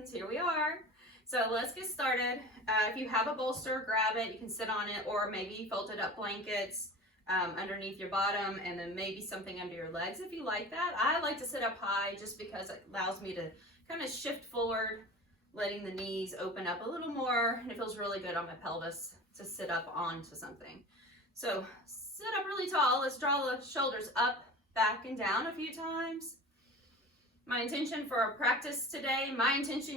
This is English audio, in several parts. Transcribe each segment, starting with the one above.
friends, here we are. So let's get started. If you have a bolster, grab it. You can sit on it, or maybe folded up blankets underneath your bottom, and then maybe something under your legs if you like that. I like to sit up high just because it allows me to kind of shift forward, letting the knees open up a little more, and it feels really good on my pelvis to sit up onto something. So sit up really tall. Let's draw the shoulders up, back, and down a few times. My intention for our practice today,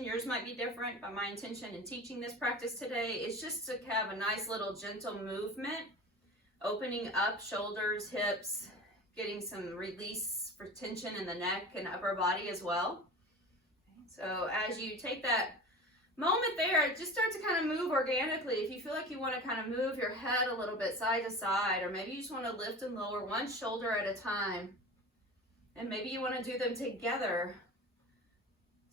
yours might be different, but my intention in teaching this practice today is just to have a nice little gentle movement, opening up shoulders, hips, getting some release for tension in the neck and upper body as well. So as you take that moment there, just start to kind of move organically. If you feel like you want to kind of move your head a little bit side to side, or maybe you just want to lift and lower one shoulder at a time. And maybe you want to do them together.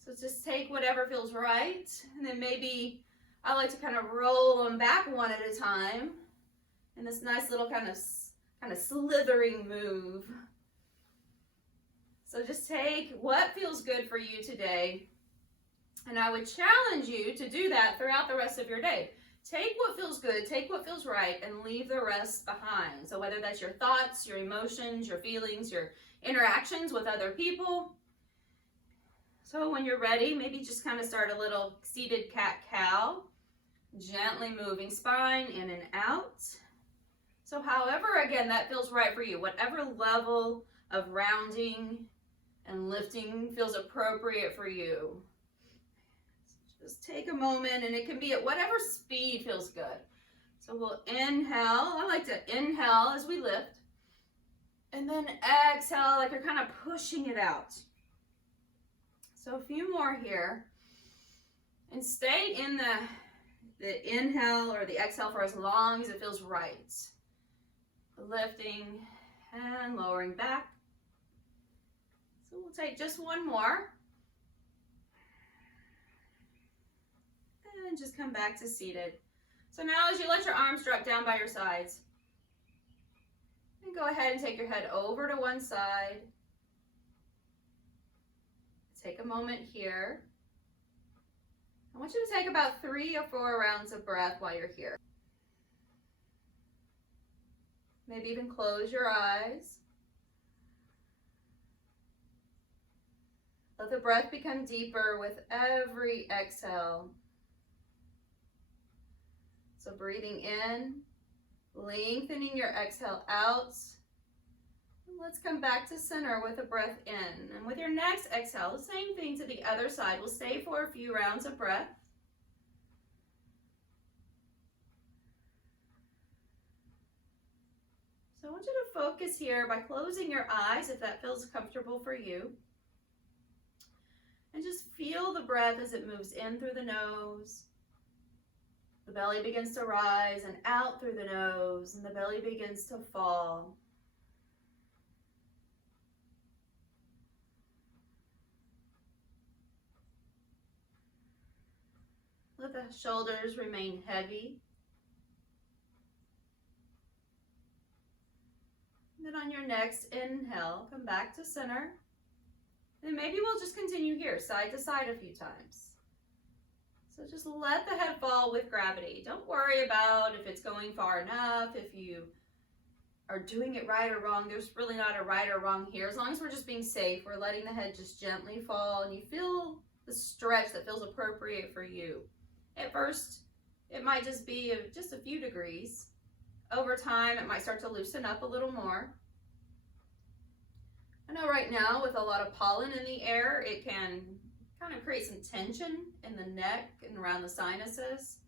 So just take whatever feels right. And then maybe I like to kind of roll them back one at a time in this nice little kind of slithering move. So just take what feels good for you today. And I would challenge you to do that throughout the rest of your day. Take what feels good, take what feels right, and leave the rest behind. So whether that's your thoughts, your emotions, your feelings, your interactions with other people. So when you're ready, maybe just kind of start a little seated cat-cow, gently moving spine in and out. So however, again, that feels right for you, whatever level of rounding and lifting feels appropriate for you. Just take a moment, and it can be at whatever speed feels good. So we'll inhale. I like to inhale as we lift. And then exhale like you're kind of pushing it out. So a few more here. And stay in the inhale or the exhale for as long as it feels right. Lifting and lowering back. So we'll take just one more. And just come back to seated. So now as you let your arms drop down by your sides, and go ahead and take your head over to one side. Take a moment here. I want you to take about 3 or 4 rounds of breath while you're here. Maybe even close your eyes. Let the breath become deeper with every exhale. So breathing in, lengthening your exhale out. And let's come back to center with a breath in. And with your next exhale, the same thing to the other side. We'll stay for a few rounds of breath. So I want you to focus here by closing your eyes if that feels comfortable for you. And just feel the breath as it moves in through the nose. The belly begins to rise and out through the nose, and the belly begins to fall. Let the shoulders remain heavy. And then on your next inhale, come back to center. And maybe we'll just continue here, side to side a few times. So just let the head fall with gravity. Don't worry about if it's going far enough, if you are doing it right or wrong. There's really not a right or wrong here. As long as we're just being safe, we're letting the head just gently fall, and you feel the stretch that feels appropriate for you. At first, it might just be just a few degrees. Over time, it might start to loosen up a little more. I know right now with a lot of pollen in the air, it can kind of create some tension in the neck and around the sinuses.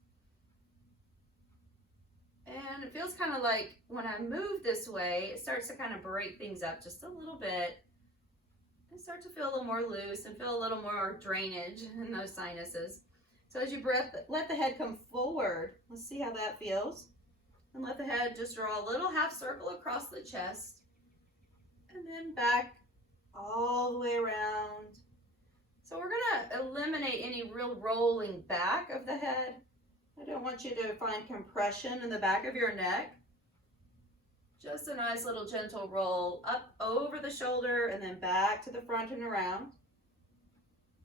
And it feels kind of like when I move this way, it starts to kind of break things up just a little bit and start to feel a little more loose and feel a little more drainage in those sinuses. So as you breath, let the head come forward. Let's see how that feels. And let the head just draw a little half circle across the chest and then back all the way around. So we're going to eliminate any real rolling back of the head. I don't want you to find compression in the back of your neck. Just a nice little gentle roll up over the shoulder and then back to the front and around.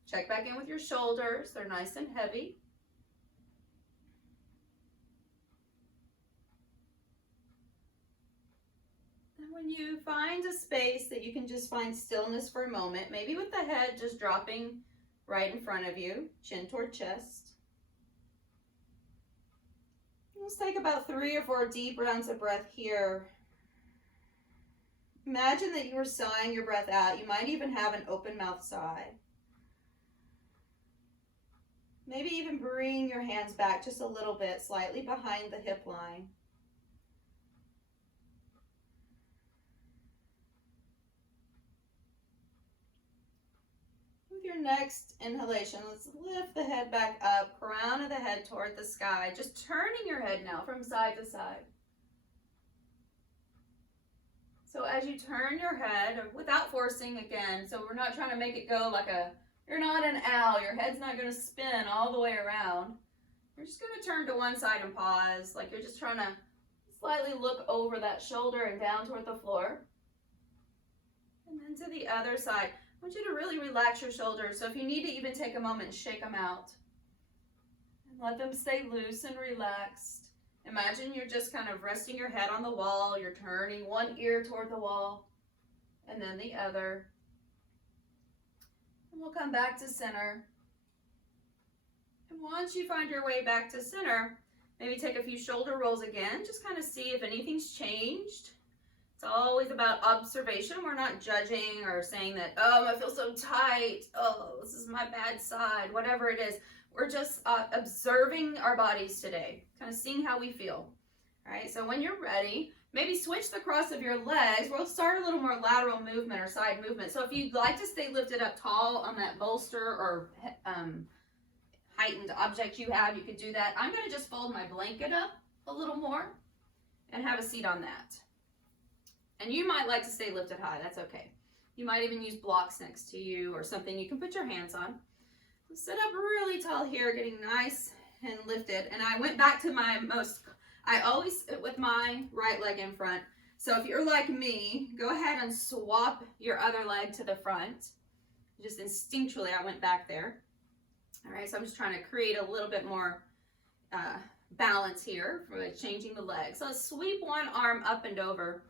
Check back in with your shoulders. They're nice and heavy. And when you find a space that you can just find stillness for a moment, maybe with the head just dropping right in front of you, chin toward chest. Let's take about 3 or 4 deep rounds of breath here. Imagine that you are sighing your breath out. You might even have an open mouth sigh. Maybe even bring your hands back just a little bit, slightly behind the hip line. With your next inhalation, let's lift the head back up, crown of the head toward the sky, just turning your head now from side to side. So as you turn your head, without forcing again, so we're not trying to make it go like you're not an owl, your head's not going to spin all the way around. You're just going to turn to one side and pause, like you're just trying to slightly look over that shoulder and down toward the floor. And then to the other side. I want you to really relax your shoulders. So if you need to even take a moment and shake them out. And let them stay loose and relaxed. Imagine you're just kind of resting your head on the wall. You're turning one ear toward the wall and then the other. And we'll come back to center. And once you find your way back to center, maybe take a few shoulder rolls again. Just kind of see if anything's changed. It's always about observation. We're not judging or saying that, oh, I feel so tight. Oh, this is my bad side, whatever it is. We're just observing our bodies today, kind of seeing how we feel. All right, so when you're ready, maybe switch the cross of your legs. We'll start a little more lateral movement or side movement. So if you'd like to stay lifted up tall on that bolster or heightened object you have, you could do that. I'm going to just fold my blanket up a little more and have a seat on that. And you might like to stay lifted high. That's okay. You might even use blocks next to you or something you can put your hands on. Sit up really tall here, getting nice and lifted. And I went back to I always sit with my right leg in front. So if you're like me, go ahead and swap your other leg to the front. Just instinctually, I went back there. All right, so I'm just trying to create a little bit more balance here for changing the legs. So let's sweep one arm up and over.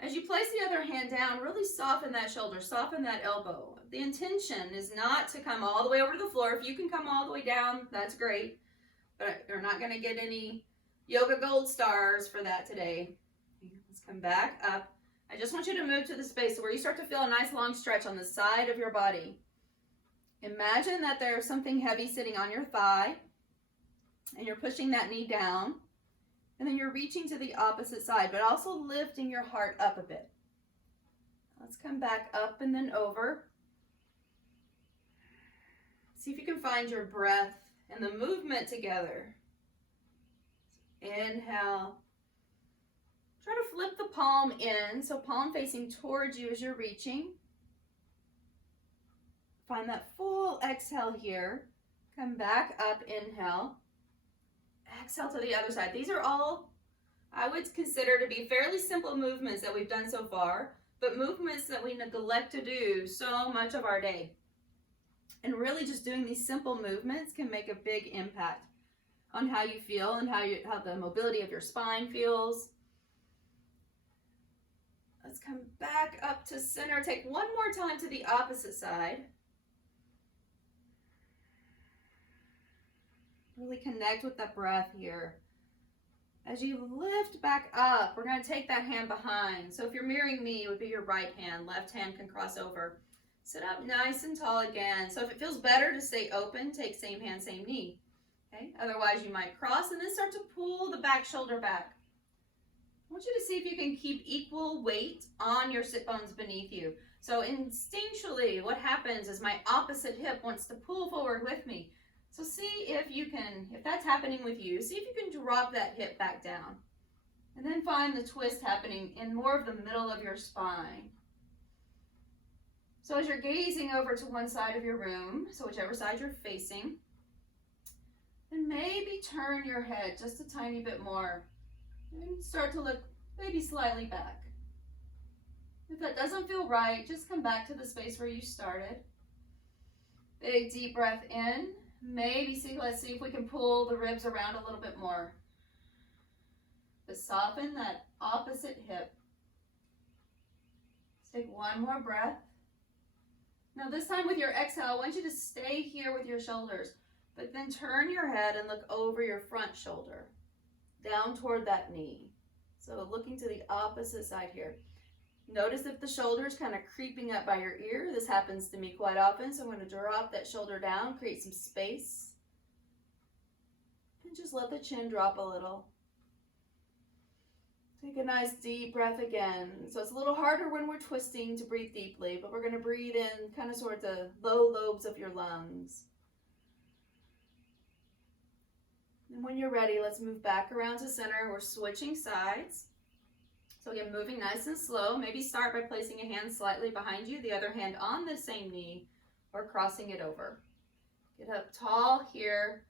As you place the other hand down, really soften that shoulder, soften that elbow. The intention is not to come all the way over to the floor. If you can come all the way down, that's great. But you're not going to get any yoga gold stars for that today. Let's come back up. I just want you to move to the space where you start to feel a nice long stretch on the side of your body. Imagine that there's something heavy sitting on your thigh, and you're pushing that knee down. And then you're reaching to the opposite side, but also lifting your heart up a bit. Let's come back up and then over. See if you can find your breath and the movement together. Inhale. Try to flip the palm in, so palm facing towards you as you're reaching. Find that full exhale here. Come back up, inhale. Exhale to the other side. These are all, I would consider to be fairly simple movements that we've done so far, but movements that we neglect to do so much of our day. And really just doing these simple movements can make a big impact on how you feel and how the mobility of your spine feels. Let's come back up to center. Take one more time to the opposite side. Really connect with that breath here. As you lift back up, we're going to take that hand behind. So if you're mirroring me, it would be your right hand. Left hand can cross over. Sit up nice and tall again. So if it feels better to stay open, take same hand, same knee. Okay? Otherwise, you might cross and then start to pull the back shoulder back. I want you to see if you can keep equal weight on your sit bones beneath you. So instinctually, what happens is my opposite hip wants to pull forward with me. So see if you can, if that's happening with you, see if you can drop that hip back down. And then find the twist happening in more of the middle of your spine. So as you're gazing over to one side of your room, so whichever side you're facing, and maybe turn your head just a tiny bit more. And start to look maybe slightly back. If that doesn't feel right, just come back to the space where you started. Big deep breath in. Maybe let's see if we can pull the ribs around a little bit more. But soften that opposite hip. Let's take one more breath. Now this time with your exhale, I want you to stay here with your shoulders, but then turn your head and look over your front shoulder, down toward that knee. So looking to the opposite side here. Notice if the shoulder is kind of creeping up by your ear. This happens to me quite often, so I'm going to drop that shoulder down, create some space. And just let the chin drop a little. Take a nice deep breath again. So it's a little harder when we're twisting to breathe deeply, but we're going to breathe in kind of sort of the low lobes of your lungs. And when you're ready, let's move back around to center. We're switching sides. So again, moving nice and slow. Maybe start by placing a hand slightly behind you, the other hand on the same knee, or crossing it over. Get up tall here.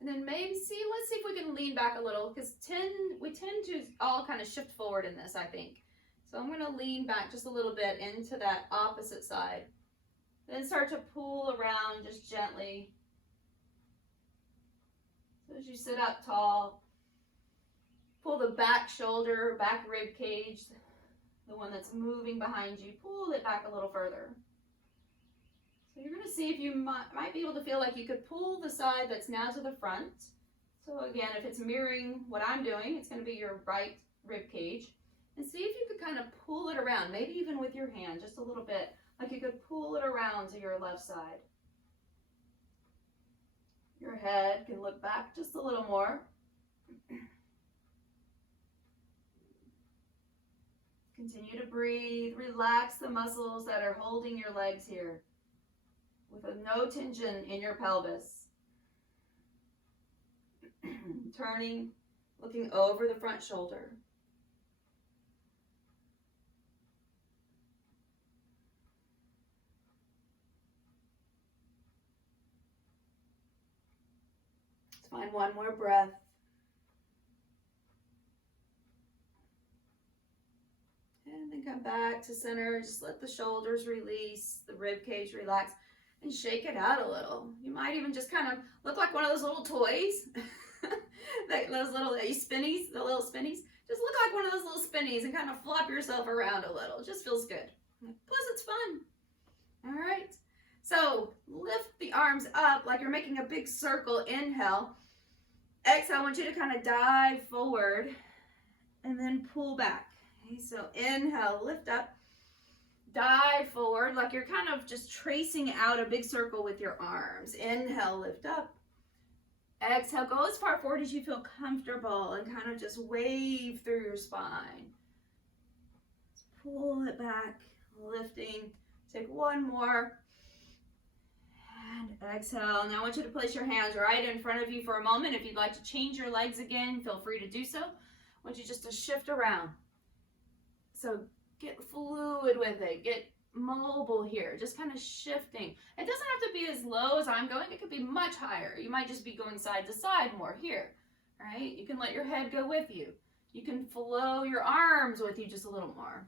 And then maybe let's see if we can lean back a little, because we tend to all kind of shift forward in this, I think. So I'm going to lean back just a little bit into that opposite side. Then start to pull around just gently. So as you sit up tall, pull the back shoulder, back rib cage, the one that's moving behind you, pull it back a little further. So you're going to see if you might be able to feel like you could pull the side that's now to the front. So again, if it's mirroring what I'm doing, it's going to be your right rib cage. And see if you could kind of pull it around, maybe even with your hand, just a little bit, like you could pull it around to your left side. Your head can look back just a little more. Continue to breathe. Relax the muscles that are holding your legs here, with no tension in your pelvis. Turning, looking over the front shoulder. Let's find one more breath. And then come back to center. Just let the shoulders release, the rib cage relax. And shake it out a little. You might even just kind of look like one of those little toys. Those little spinnies, the little spinnies. Just look like one of those little spinnies and kind of flop yourself around a little. It just feels good. Plus it's fun. All right. So lift the arms up like you're making a big circle. Inhale. Exhale, I want you to kind of dive forward and then pull back. Okay, so inhale, lift up. Dive forward like you're kind of just tracing out a big circle with your arms. Inhale, lift up. Exhale, go as far forward as you feel comfortable and kind of just wave through your spine. Pull it back, lifting. Take one more. And exhale. Now I want you to place your hands right in front of you for a moment. If you'd like to change your legs again, feel free to do so. I want you just to shift around. So get fluid with it. Get mobile here. Just kind of shifting. It doesn't have to be as low as I'm going. It could be much higher. You might just be going side to side more here. Right? You can let your head go with you. You can flow your arms with you just a little more.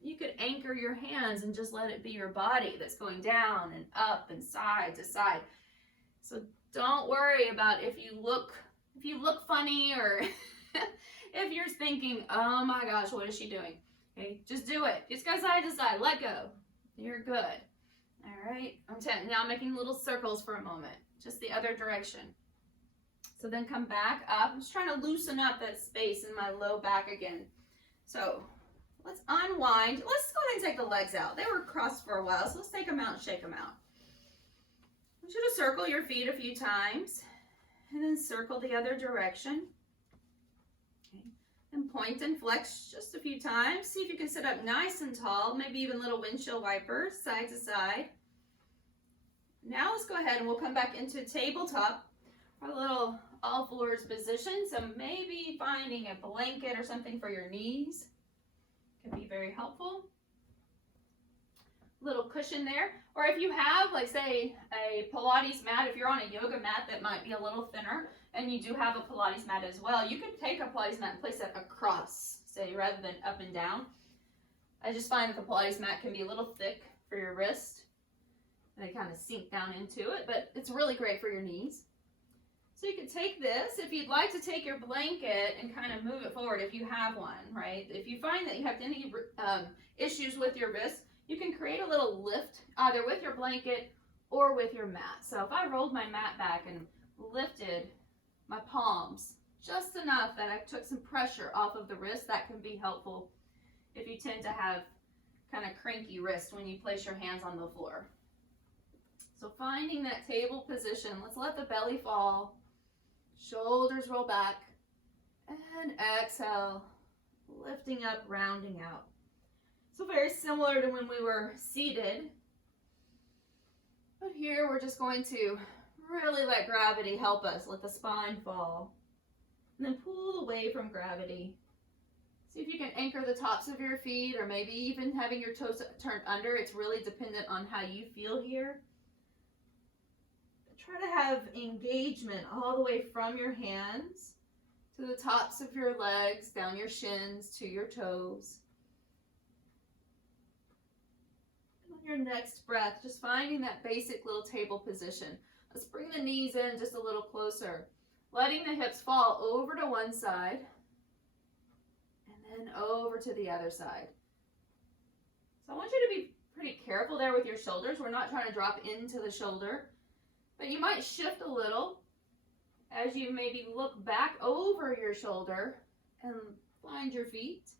You could anchor your hands and just let it be your body that's going down and up and side to side. So don't worry about if you look funny or if you're thinking, oh my gosh, what is she doing? Okay, just do it. Just go side to side. Let go. You're good. All right. Now I'm making little circles for a moment. Just the other direction. So then come back up. I'm just trying to loosen up that space in my low back again. So let's unwind. Let's go ahead and take the legs out. They were crossed for a while, so let's take them out and shake them out. I want you to circle your feet a few times and then circle the other direction. Okay. And point and flex just a few times. See if you can sit up nice and tall, maybe even little windshield wipers side to side. Now let's go ahead and we'll come back into tabletop, our little all fours position. So maybe finding a blanket or something for your knees can be very helpful. Little cushion there. Or if you have, like say, a Pilates mat, if you're on a yoga mat that might be a little thinner, and you do have a Pilates mat as well, you could take a Pilates mat and place it across, say, rather than up and down. I just find that the Pilates mat can be a little thick for your wrist. and they kind of sink down into it, but it's really great for your knees. So you can take this, if you'd like to take your blanket and kind of move it forward if you have one, right? If you find that you have any issues with your wrist, you can create a little lift either with your blanket or with your mat. So if I rolled my mat back and lifted my palms just enough that I took some pressure off of the wrist, that can be helpful if you tend to have kind of cranky wrist when you place your hands on the floor. So finding that table position, let's let the belly fall. Shoulders roll back, and exhale, lifting up, rounding out. So very similar to when we were seated, but here we're just going to really let gravity help us. Let the spine fall, and then pull away from gravity. See if you can anchor the tops of your feet, or maybe even having your toes turned under. It's really dependent on how you feel here. Try to have engagement all the way from your hands to the tops of your legs, down your shins, to your toes. And on your next breath, just finding that basic little table position. Let's bring the knees in just a little closer, letting the hips fall over to one side and then over to the other side. So I want you to be pretty careful there with your shoulders. We're not trying to drop into the shoulder. But you might shift a little as you maybe look back over your shoulder and find your feet,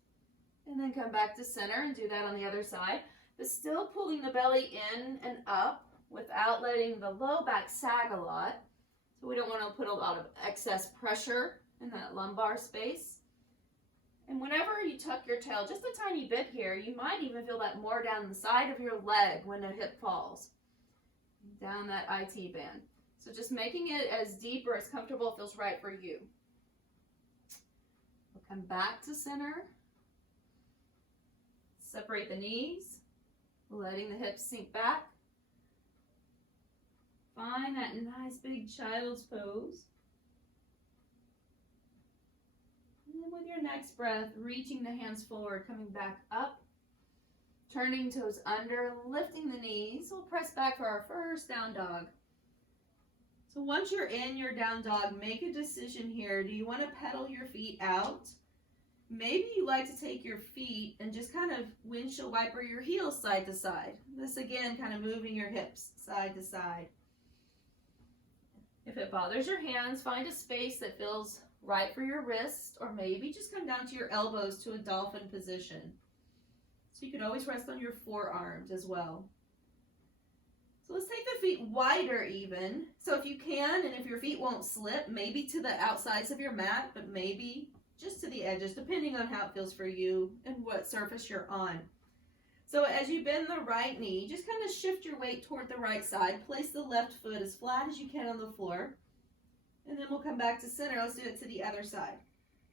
and then come back to center and do that on the other side, but still pulling the belly in and up without letting the low back sag a lot. So we don't want to put a lot of excess pressure in that lumbar space. And whenever you tuck your tail just a tiny bit here, you might even feel that more down the side of your leg when the hip falls. Down that IT band. So just making it as deep or as comfortable feels right for you. We'll come back to center. Separate the knees, letting the hips sink back. Find that nice big child's pose. And then with your next breath, reaching the hands forward, coming back up. Turning toes under, lifting the knees. We'll press back for our first down dog. So once you're in your down dog, make a decision here. Do you want to pedal your feet out? Maybe you like to take your feet and just kind of windshield wiper your heels side to side. This again, kind of moving your hips side to side. If it bothers your hands, find a space that feels right for your wrist, or maybe just come down to your elbows to a dolphin position. So you can always rest on your forearms as well. So let's take the feet wider even. So if you can, and if your feet won't slip, maybe to the outsides of your mat, but maybe just to the edges, depending on how it feels for you and what surface you're on. So as you bend the right knee, just kind of shift your weight toward the right side. Place the left foot as flat as you can on the floor. And then we'll come back to center. Let's do it to the other side.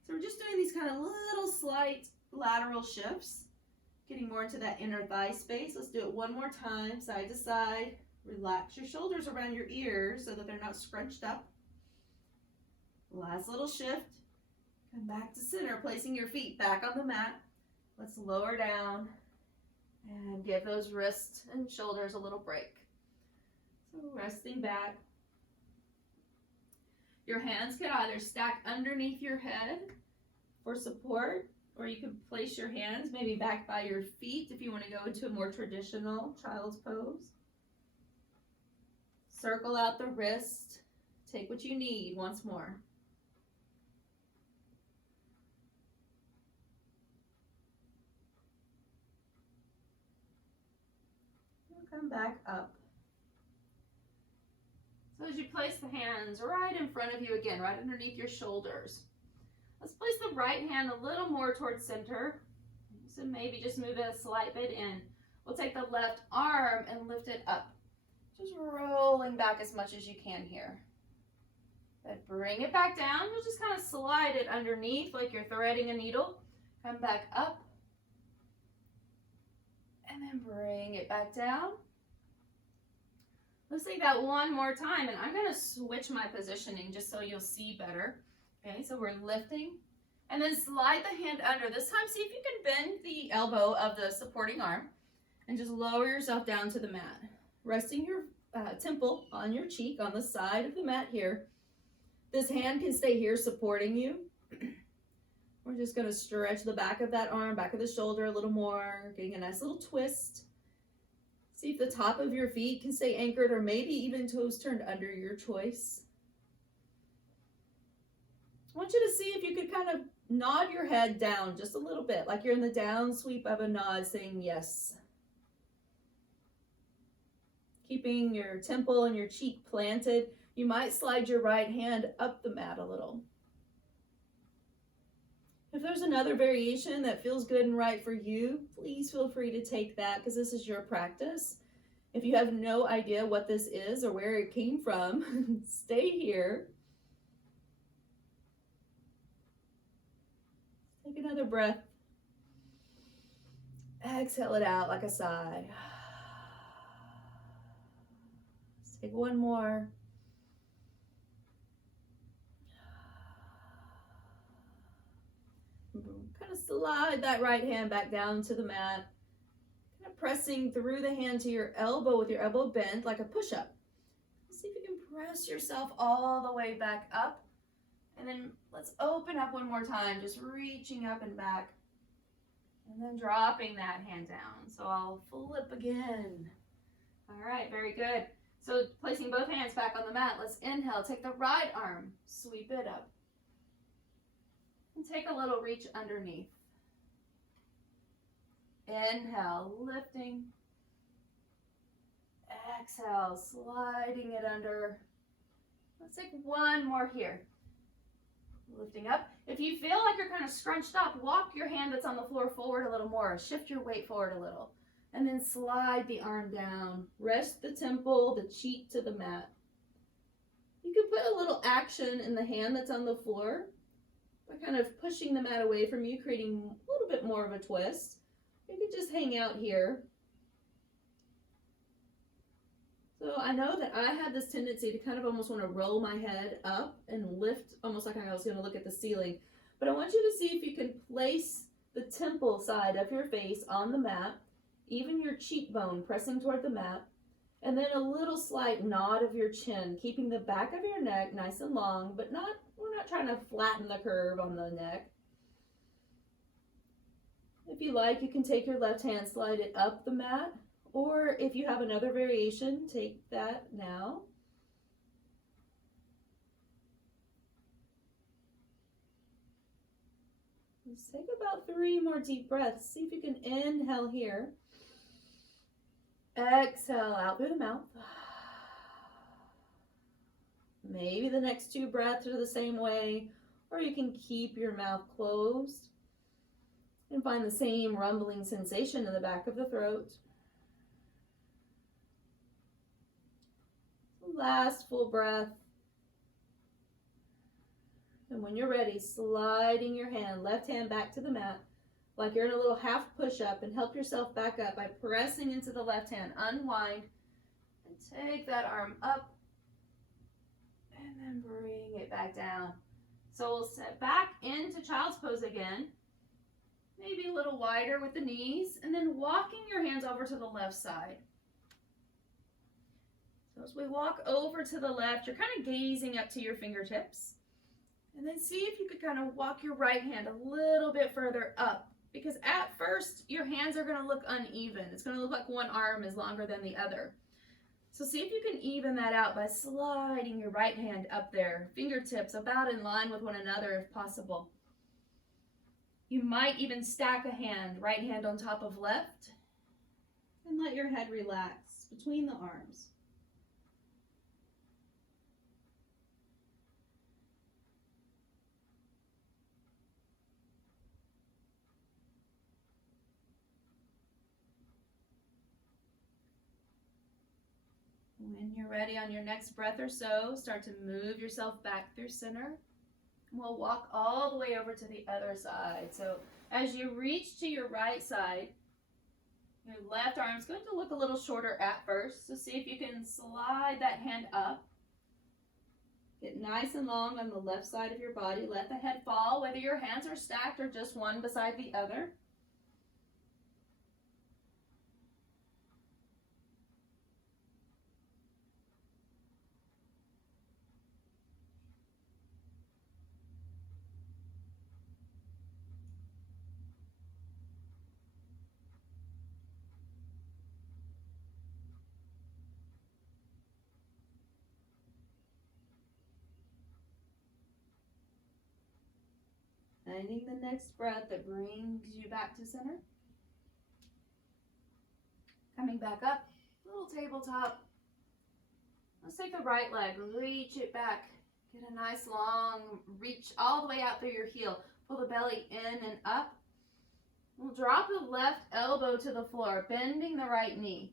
So we're just doing these kind of little slight lateral shifts. Getting more into that inner thigh space. Let's do it one more time, side to side. Relax your shoulders around your ears so that they're not scrunched up. Last little shift. Come back to center, placing your feet back on the mat. Let's lower down and give those wrists and shoulders a little break. So resting back. Your hands can either stack underneath your head for support, or you can place your hands maybe back by your feet if you want to go into a more traditional child's pose. Circle out the wrist. Take what you need once more. And come back up. So as you place the hands right in front of you again, right underneath your shoulders. Let's place the right hand a little more towards center. So maybe just move it a slight bit in. We'll take the left arm and lift it up. Just rolling back as much as you can here. Then bring it back down. You'll just kind of slide it underneath like you're threading a needle. Come back up. And then bring it back down. Let's take that one more time, and I'm going to switch my positioning just so you'll see better. Okay, so we're lifting, and then slide the hand under. This time, see if you can bend the elbow of the supporting arm, and just lower yourself down to the mat. resting your temple on your cheek on the side of the mat here. This hand can stay here supporting you. We're just going to stretch the back of that arm, back of the shoulder a little more, getting a nice little twist. See if the top of your feet can stay anchored, or maybe even toes turned under, your choice. I want you to see if you could kind of nod your head down just a little bit, like you're in the down sweep of a nod saying yes. Keeping your temple and your cheek planted. You might slide your right hand up the mat a little. If there's another variation that feels good and right for you, please feel free to take that, because this is your practice. If you have no idea what this is or where it came from, stay here. Take another breath. Exhale it out like a sigh. Let's take one more. Kind of slide that right hand back down to the mat. Kind of pressing through the hand to your elbow with your elbow bent like a push-up. See if you can press yourself all the way back up. And then let's open up one more time, just reaching up and back. And then dropping that hand down. So I'll flip again. All right, very good. So placing both hands back on the mat, let's inhale, take the right arm, sweep it up. And take a little reach underneath. Inhale, lifting. Exhale, sliding it under. Let's take one more here. Lifting up. If you feel like you're kind of scrunched up, walk your hand that's on the floor forward a little more. Shift your weight forward a little. And then slide the arm down. Rest the temple, the cheek to the mat. You can put a little action in the hand that's on the floor by kind of pushing the mat away from you, creating a little bit more of a twist. You could just hang out here. So I know that I had this tendency to kind of almost want to roll my head up and lift, almost like I was going to look at the ceiling. But I want you to see if you can place the temple side of your face on the mat, even your cheekbone pressing toward the mat, and then a little slight nod of your chin, keeping the back of your neck nice and long, but we're not trying to flatten the curve on the neck. If you like, you can take your left hand, slide it up the mat, or if you have another variation, take that now. Let's take about 3 more deep breaths. See if you can inhale here. Exhale out through the mouth. Maybe the next 2 breaths are the same way, or you can keep your mouth closed and find the same rumbling sensation in the back of the throat. Last full breath. And when you're ready, sliding your hand, left hand back to the mat, like you're in a little half push-up, and help yourself back up by pressing into the left hand. Unwind and take that arm up and then bring it back down. So we'll set back into child's pose again, maybe a little wider with the knees, and then walking your hands over to the left side. So as we walk over to the left, you're kind of gazing up to your fingertips. And then see if you could kind of walk your right hand a little bit further up, because at first your hands are going to look uneven. It's going to look like one arm is longer than the other. So see if you can even that out by sliding your right hand up there, fingertips about in line with one another if possible. You might even stack a hand, right hand on top of left, and let your head relax between the arms. When you're ready on your next breath or so, start to move yourself back through center. We'll walk all the way over to the other side. So as you reach to your right side, your left arm is going to look a little shorter at first. So see if you can slide that hand up. Get nice and long on the left side of your body. Let the head fall, whether your hands are stacked or just one beside the other. Finding the next breath that brings you back to center. Coming back up, little tabletop. Let's take the right leg, reach it back. Get a nice long reach all the way out through your heel. Pull the belly in and up. We'll drop the left elbow to the floor, bending the right knee.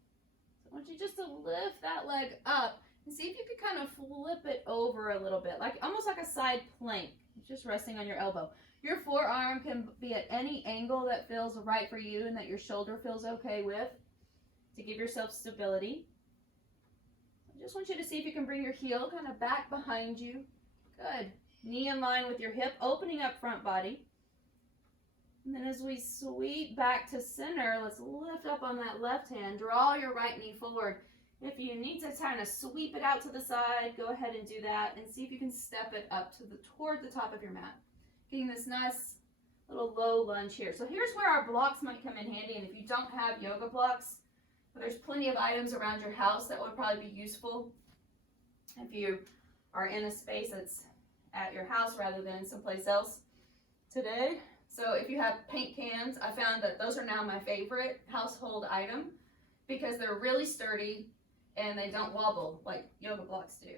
So I want you just to lift that leg up and see if you can kind of flip it over a little bit, like almost like a side plank, just resting on your elbow. Your forearm can be at any angle that feels right for you and that your shoulder feels okay with to give yourself stability. I just want you to see if you can bring your heel kind of back behind you. Good. Knee in line with your hip, opening up front body. And then as we sweep back to center, let's lift up on that left hand. Draw your right knee forward. If you need to kind of sweep it out to the side, go ahead and do that. And see if you can step it up to toward the top of your mat. Getting this nice little low lunge here. So here's where our blocks might come in handy. And if you don't have yoga blocks, there's plenty of items around your house that would probably be useful if you are in a space that's at your house rather than someplace else today. So if you have paint cans, I found that those are now my favorite household item because they're really sturdy and they don't wobble like yoga blocks do.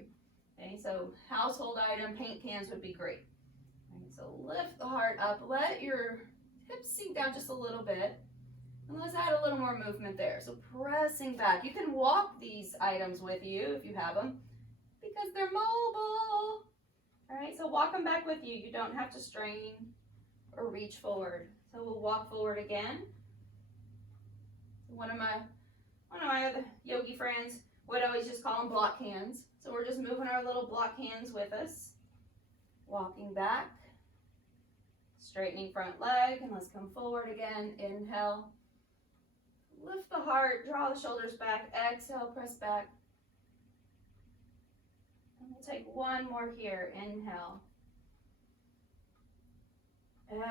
Okay, so household item, paint cans would be great. Okay, so lift the heart up, let your hips sink down just a little bit. And let's add a little more movement there. So pressing back. You can walk these items with you if you have them because they're mobile. All right, so walk them back with you. You don't have to strain or reach forward. So we'll walk forward again. One of my other yogi friends would always just call them block hands. So we're just moving our little block hands with us. Walking back. Straightening front leg, and let's come forward again. Inhale. Lift the heart, draw the shoulders back. Exhale, press back. And we'll take one more here. Inhale.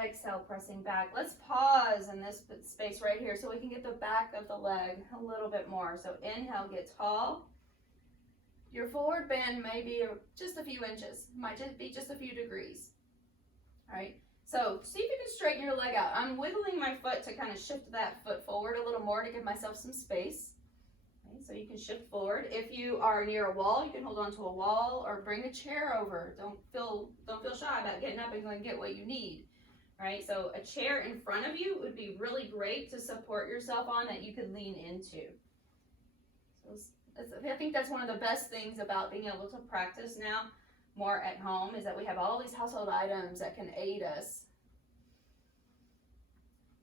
Exhale, pressing back. Let's pause in this space right here so we can get the back of the leg a little bit more. So inhale, get tall. Your forward bend may be just a few inches. Might just be just a few degrees. All right. So see if you can straighten your leg out. I'm wiggling my foot to kind of shift that foot forward a little more to give myself some space. Okay, so you can shift forward. If you are near a wall, you can hold on to a wall or bring a chair over. Don't feel shy about getting up and going to get what you need. All right, so a chair in front of you would be really great to support yourself on that you could lean into. So I think that's one of the best things about being able to practice now more at home is that we have all these household items that can aid us.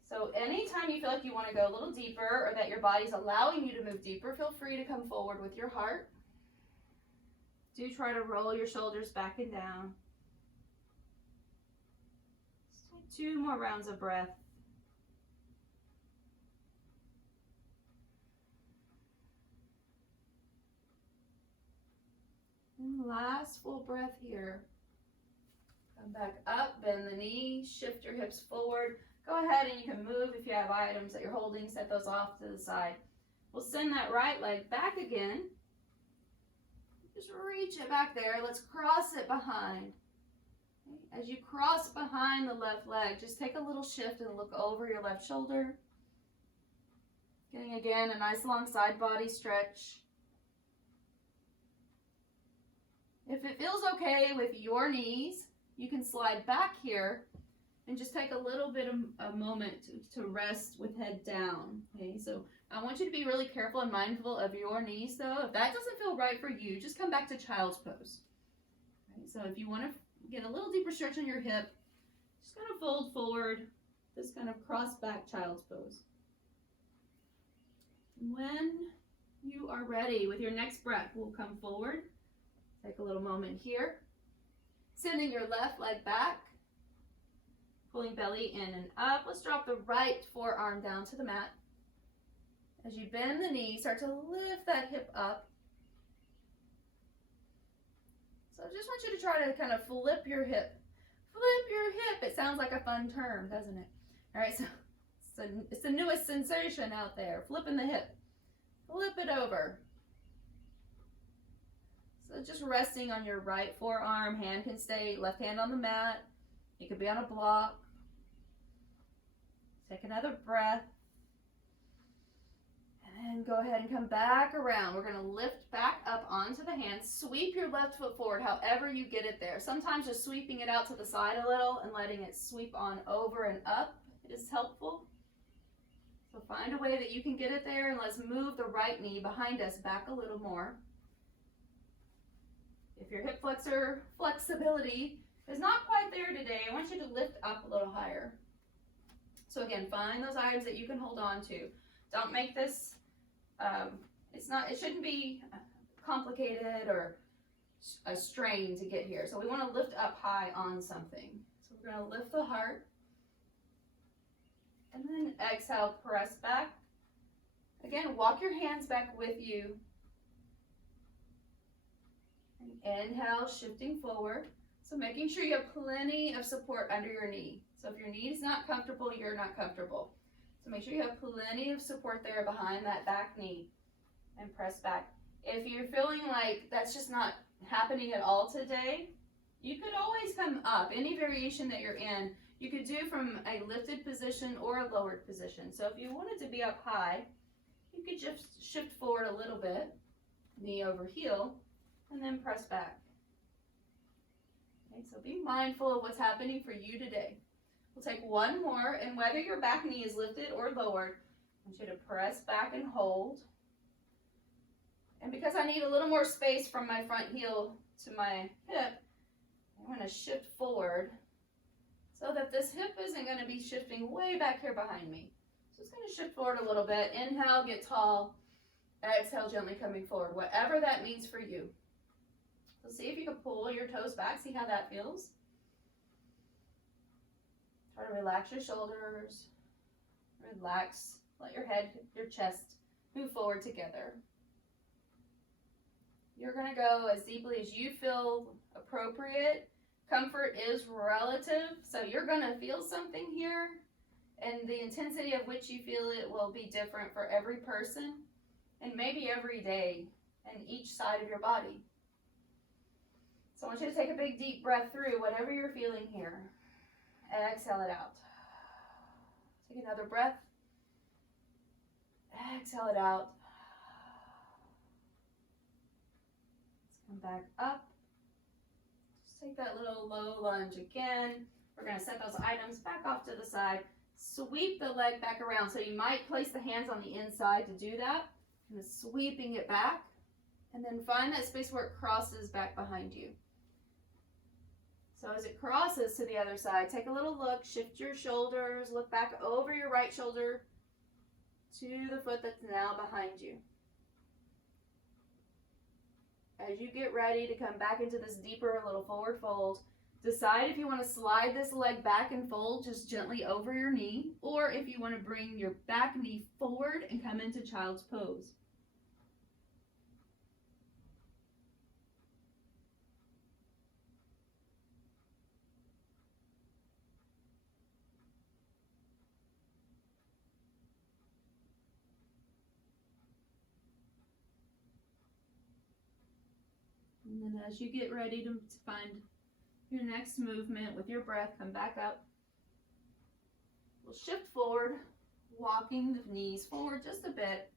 So anytime you feel like you want to go a little deeper or that your body's allowing you to move deeper, feel free to come forward with your heart. Do try to roll your shoulders back and down. Let's take 2 more rounds of breath. And last full breath here. Come back up, bend the knee, shift your hips forward. Go ahead and you can move if you have items that you're holding, set those off to the side. We'll send that right leg back again. Just reach it back there. Let's cross it behind. As you cross behind the left leg, just take a little shift and look over your left shoulder. Getting again a nice long side body stretch. If it feels okay with your knees, you can slide back here and just take a little bit of a moment to rest with head down. Okay, so I want you to be really careful and mindful of your knees though. If that doesn't feel right for you, just come back to child's pose. Okay, so if you want to get a little deeper stretch on your hip, just kind of fold forward, just kind of cross back child's pose. When you are ready with your next breath, we'll come forward. Take a little moment here. Sending your left leg back. Pulling belly in and up. Let's drop the right forearm down to the mat. As you bend the knee, start to lift that hip up. So I just want you to try to kind of flip your hip. Flip your hip. It sounds like a fun term, doesn't it? All right, so it's the newest sensation out there. Flipping the hip. Flip it over. So just resting on your right forearm. Hand can stay, left hand on the mat. You could be on a block. Take another breath. And then go ahead and come back around. We're going to lift back up onto the hands. Sweep your left foot forward however you get it there. Sometimes just sweeping it out to the side a little and letting it sweep on over and up is helpful. So find a way that you can get it there, and let's move the right knee behind us back a little more. If your hip flexor flexibility is not quite there today, I want you to lift up a little higher. So again, find those items that you can hold on to. Don't make this, it shouldn't be complicated or a strain to get here. So we want to lift up high on something. So we're going to lift the heart. And then exhale, press back. Again, walk your hands back with you. And inhale, shifting forward. So making sure you have plenty of support under your knee. So if your knee is not comfortable, you're not comfortable. So make sure you have plenty of support there behind that back knee. And press back. If you're feeling like that's just not happening at all today, you could always come up. Any variation that you're in, you could do from a lifted position or a lowered position. So if you wanted to be up high, you could just shift forward a little bit, knee over heel, and then press back. Okay, so be mindful of what's happening for you today. We'll take one more, and whether your back knee is lifted or lowered, I want you to press back and hold. And because I need a little more space from my front heel to my hip, I'm going to shift forward so that this hip isn't going to be shifting way back here behind me. So it's going to shift forward a little bit. Inhale, get tall. Exhale, gently coming forward, whatever that means for you. So see if you can pull your toes back, see how that feels. Try to relax your shoulders. Relax, let your head, your chest move forward together. You're going to go as deeply as you feel appropriate. Comfort is relative, so you're going to feel something here, and the intensity of which you feel it will be different for every person, and maybe every day, and each side of your body. So I want you to take a big deep breath through whatever you're feeling here. Exhale it out. Take another breath. Exhale it out. Let's come back up. Take that little low lunge again. We're going to set those items back off to the side. Sweep the leg back around. So you might place the hands on the inside to do that. Kind of sweeping it back. And then find that space where it crosses back behind you. So as it crosses to the other side, take a little look. Shift your shoulders. Look back over your right shoulder to the foot that's now behind you. As you get ready to come back into this deeper little forward fold, decide if you want to slide this leg back and fold just gently over your knee, or if you want to bring your back knee forward and come into child's pose. And then as you get ready to find your next movement with your breath, come back up. We'll shift forward, walking the knees forward just a bit.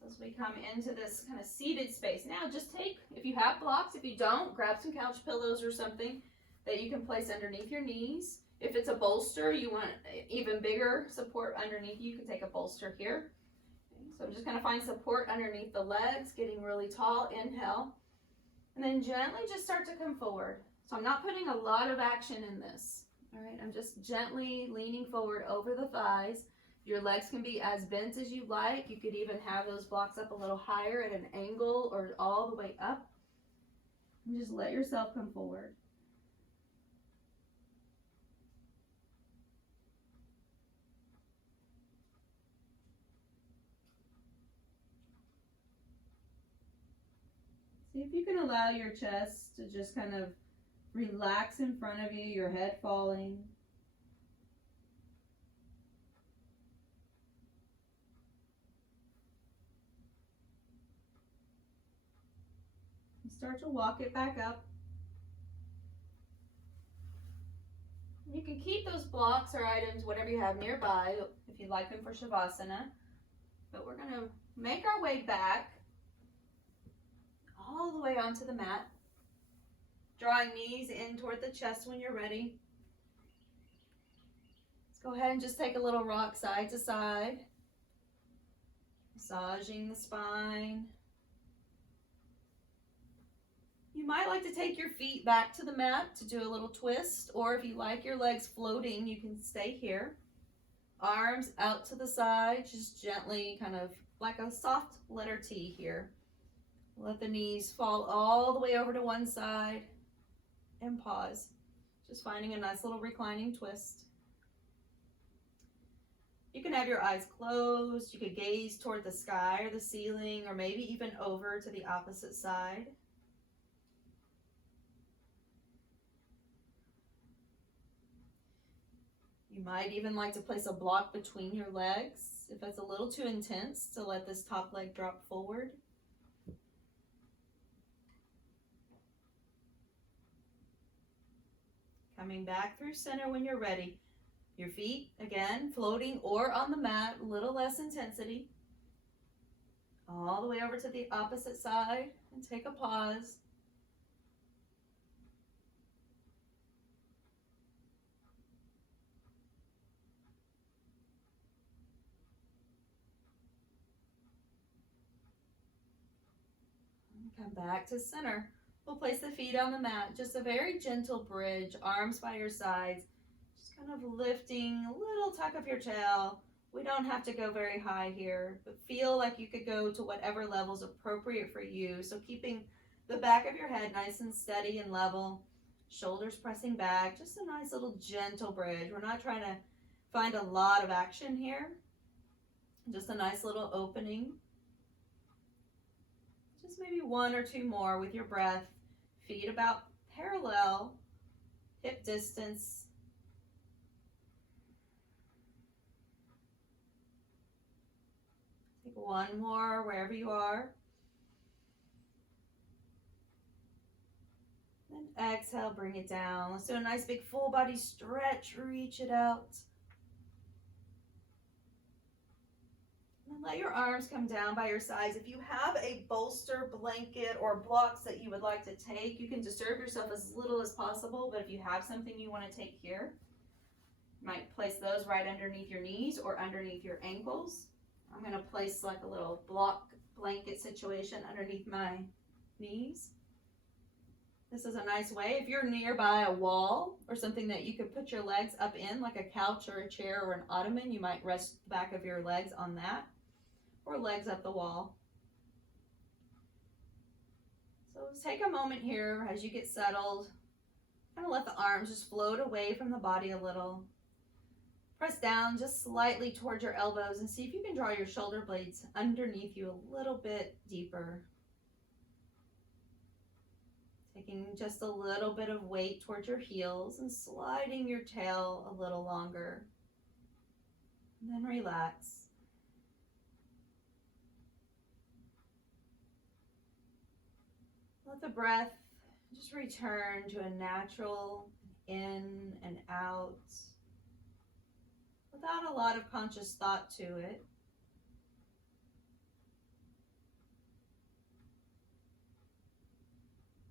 So as we come into this kind of seated space. Now just take, if you have blocks, if you don't, grab some couch pillows or something that you can place underneath your knees. If it's a bolster, you want even bigger support underneath, you can take a bolster here. So I'm just going to find support underneath the legs, getting really tall. Inhale. And then gently just start to come forward. So I'm not putting a lot of action in this. All right, I'm just gently leaning forward over the thighs. Your legs can be as bent as you like. You could even have those blocks up a little higher at an angle or all the way up. And just let yourself come forward. See if you can allow your chest to just kind of relax in front of you, your head falling. And start to walk it back up. You can keep those blocks or items, whatever you have nearby, if you like them for Shavasana. But we're going to make our way back all the way onto the mat. Drawing knees in toward the chest when you're ready. Let's go ahead and just take a little rock side to side. Massaging the spine. You might like to take your feet back to the mat to do a little twist, or if you like your legs floating, you can stay here. Arms out to the side, just gently, kind of like a soft letter T here. Let the knees fall all the way over to one side and pause. Just finding a nice little reclining twist. You can have your eyes closed. You could gaze toward the sky or the ceiling, or maybe even over to the opposite side. You might even like to place a block between your legs if it's a little too intense, to let this top leg drop forward. Coming back through center when you're ready. Your feet, again, floating or on the mat, a little less intensity. All the way over to the opposite side and take a pause. Come back to center. We'll place the feet on the mat, just a very gentle bridge, arms by your sides, just kind of lifting a little tuck of your tail. We don't have to go very high here, but feel like you could go to whatever level is appropriate for you. So keeping the back of your head nice and steady and level, shoulders pressing back, just a nice little gentle bridge. We're not trying to find a lot of action here, just a nice little opening. Just maybe one or two more with your breath. Feet about parallel, hip distance. Take one more wherever you are. Then exhale, bring it down. Let's do a nice big full body stretch, reach it out. And let your arms come down by your sides. If you have a bolster, blanket, or blocks that you would like to take, you can disturb yourself as little as possible, but if you have something you want to take here, you might place those right underneath your knees or underneath your ankles. I'm going to place like a little block blanket situation underneath my knees. This is a nice way. If you're nearby a wall or something that you could put your legs up in, like a couch or a chair or an ottoman, you might rest the back of your legs on that, or legs up the wall. So let's take a moment here as you get settled. Kind of let the arms just float away from the body a little. Press down just slightly towards your elbows and see if you can draw your shoulder blades underneath you a little bit deeper. Taking just a little bit of weight towards your heels and sliding your tail a little longer. And then relax. Let the breath just return to a natural in and out without a lot of conscious thought to it.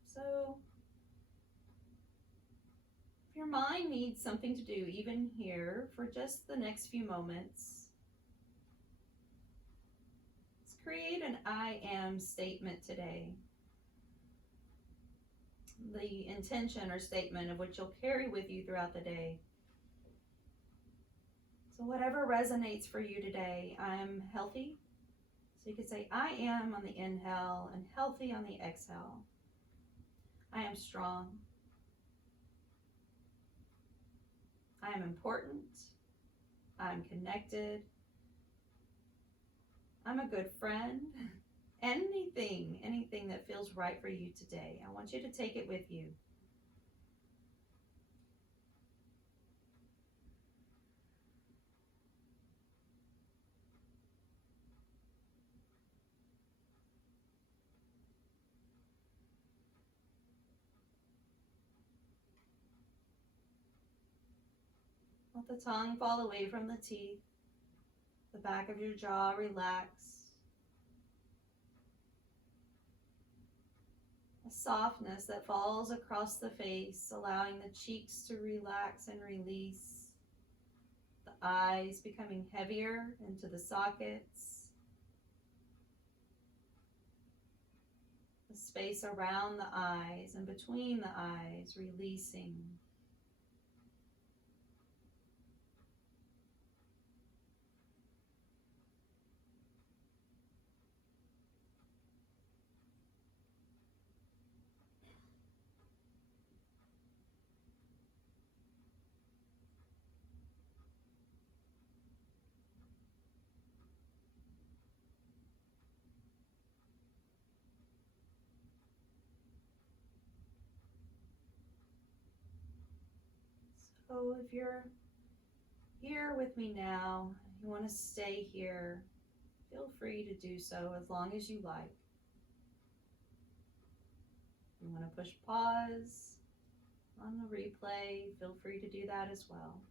So, if your mind needs something to do, even here, for just the next few moments, let's create an I am statement today. The intention or statement of which you'll carry with you throughout the day. So whatever resonates for you today, I am healthy. So you could say I am on the inhale and healthy on the exhale. I am strong. I am important. I'm connected. I'm a good friend. Anything that feels right for you today. I want you to take it with you. Let the tongue fall away from the teeth. The back of your jaw relax. A softness that falls across the face, allowing the cheeks to relax and release. The eyes becoming heavier into the sockets. The space around the eyes and between the eyes releasing. So if you're here with me now, you want to stay here, feel free to do so as long as you like. You want to push pause on the replay, feel free to do that as well.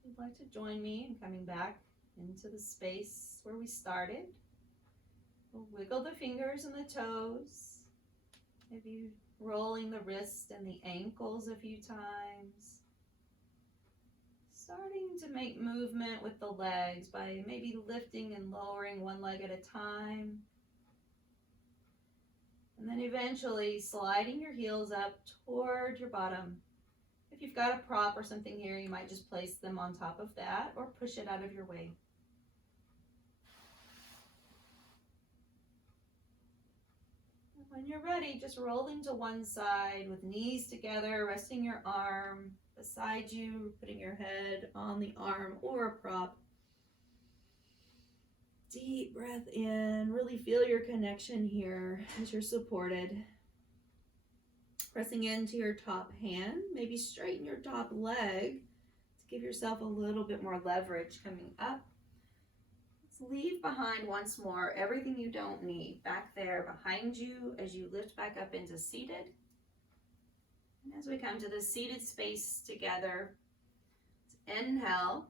If you'd like to join me in coming back into the space where we started, we'll wiggle the fingers and the toes. Maybe rolling the wrists and the ankles a few times. Starting to make movement with the legs by maybe lifting and lowering one leg at a time. And then eventually sliding your heels up toward your bottom. If you've got a prop or something here, you might just place them on top of that or push it out of your way. When you're ready, just rolling to one side with knees together, resting your arm beside you, putting your head on the arm or a prop. Deep breath in, really feel your connection here as you're supported. Pressing into your top hand, maybe straighten your top leg to give yourself a little bit more leverage coming up. Leave behind once more everything you don't need back there behind you as you lift back up into seated. And as we come to the seated space together, inhale,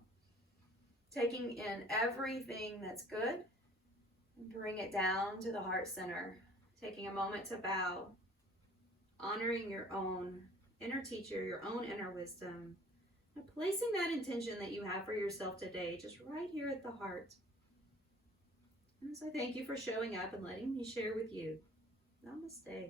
taking in everything that's good, and bring it down to the heart center. Taking a moment to bow, honoring your own inner teacher, your own inner wisdom, and placing that intention that you have for yourself today just right here at the heart. And so thank you for showing up and letting me share with you. Namaste.